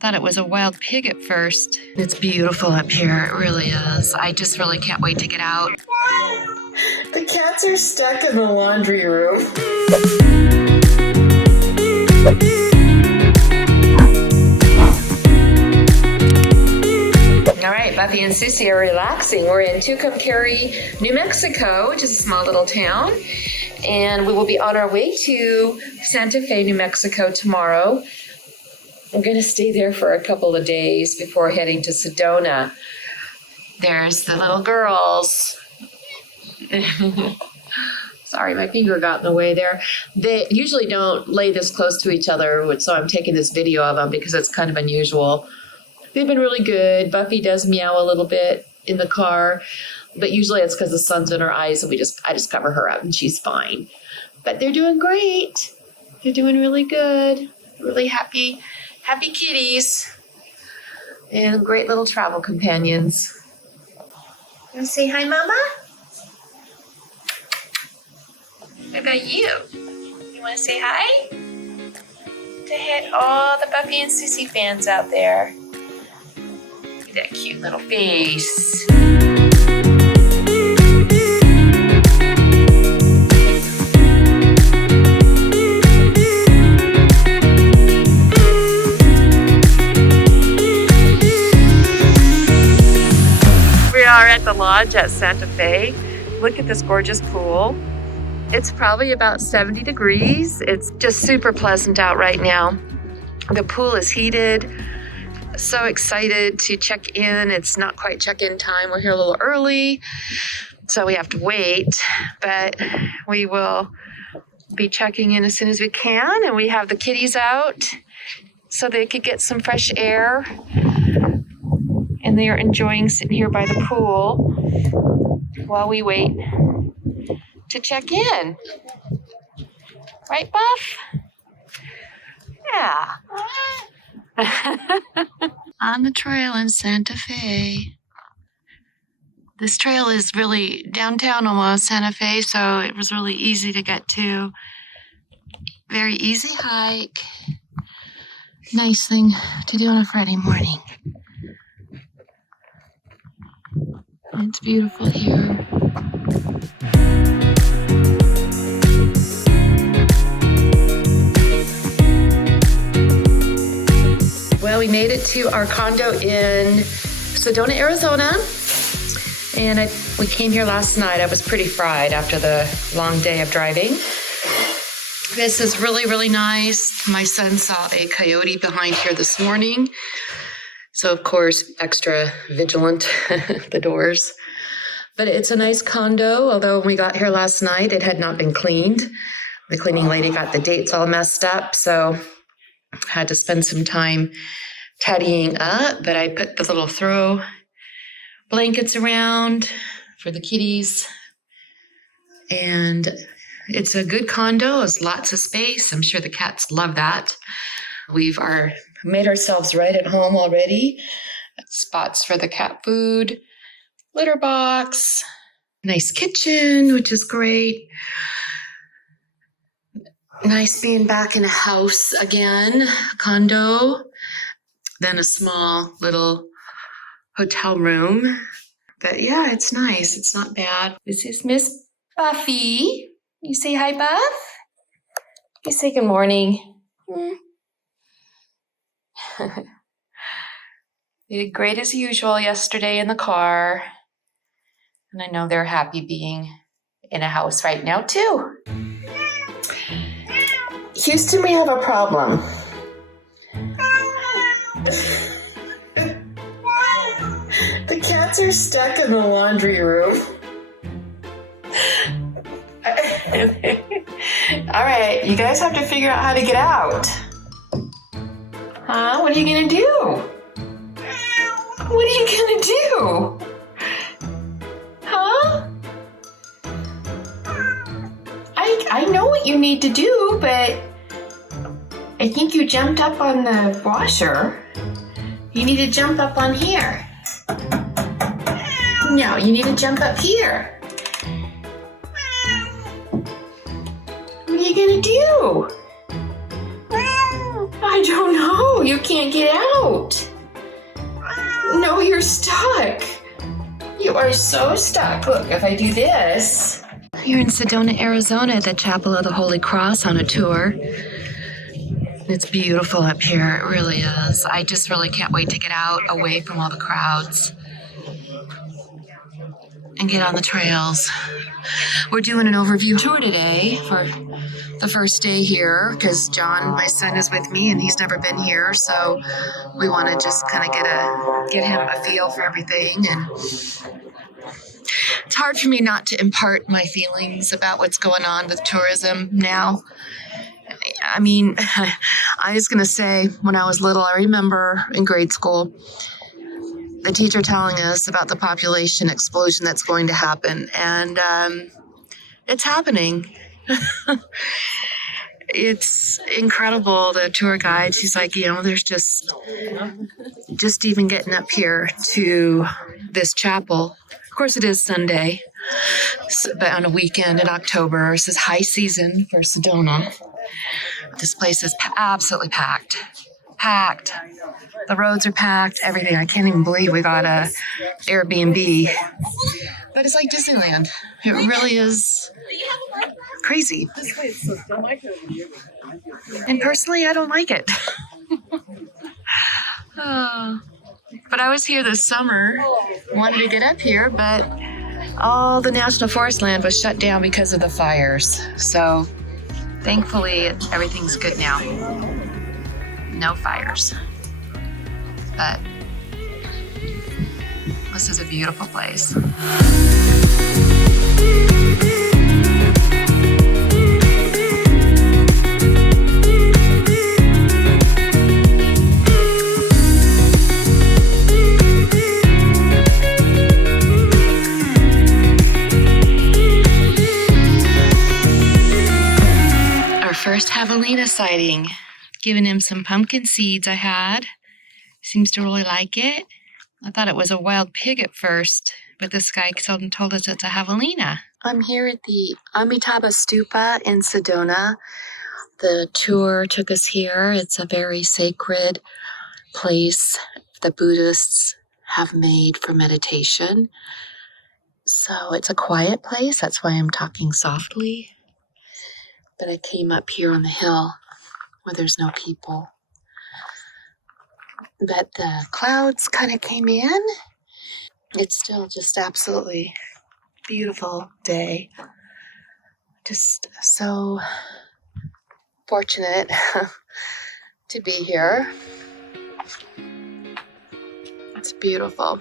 thought it was a wild pig at first. It's beautiful up here. It really is. I just really can't wait to get out. The cats are stuck in the laundry room. All right, Buffy and Sissy are relaxing. We're in Tucson, New Mexico, which is a small little town. And we will be on our way to Santa Fe, New Mexico tomorrow. We're going to stay there for a couple of days before heading to Sedona. There's the little girls. Sorry, my finger got in the way there. They usually don't lay this close to each other, so I'm taking this video of them because it's kind of unusual. They've been really good. Buffy does meow a little bit in the car, but usually it's because the sun's in her eyes, and I just cover her up and she's fine. But they're doing great. They're doing really good. Really happy kitties. And great little travel companions. You want to say hi, Mama? What about you? You want to say hi? To hit all the Buffy and Sissy fans out there. Look at that cute little face. We are at the lodge at Santa Fe. Look at this gorgeous pool. It's probably about 70 degrees. It's just super pleasant out right now. The pool is heated. So excited to check in. It's not quite check-in time. We're here a little early, so we have to wait, but we will be checking in as soon as we can. And we have the kitties out so they could get some fresh air. And they are enjoying sitting here by the pool while we wait to check in. Right, Buff? Yeah. On the trail in Santa Fe. This trail is really downtown almost, Santa Fe, so it was really easy to get to. Very easy hike. Nice thing to do on a Friday morning. It's beautiful here. Well, we made it to our condo in Sedona, Arizona, and we came here last night. I was pretty fried after the long day of driving. This is really, really nice. My son saw a coyote behind here this morning, so of course, extra vigilant, the doors. But it's a nice condo, although when we got here last night, it had not been cleaned. The cleaning lady got the dates all messed up, so had to spend some time tidying up, but I put the little throw blankets around for the kitties. And it's a good condo. It's lots of space. I'm sure the cats love that. We've made ourselves right at home already. Spots for the cat food, litter box, nice kitchen, which is great. Nice being back in a house again, condo, then a small little hotel room. But yeah, it's nice. It's not bad. This is Miss Buffy. You say hi, Buff? You say good morning. You did great as usual yesterday in the car. And I know they're happy being in a house right now, too. Houston, we have a problem. The cats are stuck in the laundry room. All right, you guys have to figure out how to get out. Huh? What are you gonna do? What are you gonna do? Huh? I know what you need to do, but I think you jumped up on the washer. You need to jump up on here. No, you need to jump up here. What are you gonna do? I don't know. You can't get out. No, you're stuck. You are so stuck. Look, if I do this. You're in Sedona, Arizona at the Chapel of the Holy Cross on a tour. It's beautiful up here. It really is. I just really can't wait to get out away from all the crowds and get on the trails. We're doing an overview tour today for the first day here because John, my son, is with me and he's never been here. So we want to just kind of get him a feel for everything. And it's hard for me not to impart my feelings about what's going on with tourism now. I mean, I was going to say when I was little, I remember in grade school, the teacher telling us about the population explosion that's going to happen. And it's happening. It's incredible. The tour guide, she's like, there's just even getting up here to this chapel. Of course, it is Sunday, but on a weekend in October. This is high season for Sedona. This place is absolutely packed. Packed. The roads are packed, everything. I can't even believe we got a Airbnb. But it's like Disneyland. It really is crazy. And personally, I don't like it. But I was here this summer, wanted to get up here, but all the national forest land was shut down because of the fires. So thankfully, everything's good now. No fires. But this is a beautiful place. Our first javelina sighting. Giving him some pumpkin seeds I had. Seems to really like it. I thought it was a wild pig at first, but this guy told us it's a javelina. I'm here at the Amitabha Stupa in Sedona. The tour took us here. It's a very sacred place the Buddhists have made for meditation. So it's a quiet place. That's why I'm talking softly. But I came up here on the hill where there's no people. But the clouds kind of came in. It's still just absolutely beautiful day. Just so fortunate to be here. It's beautiful.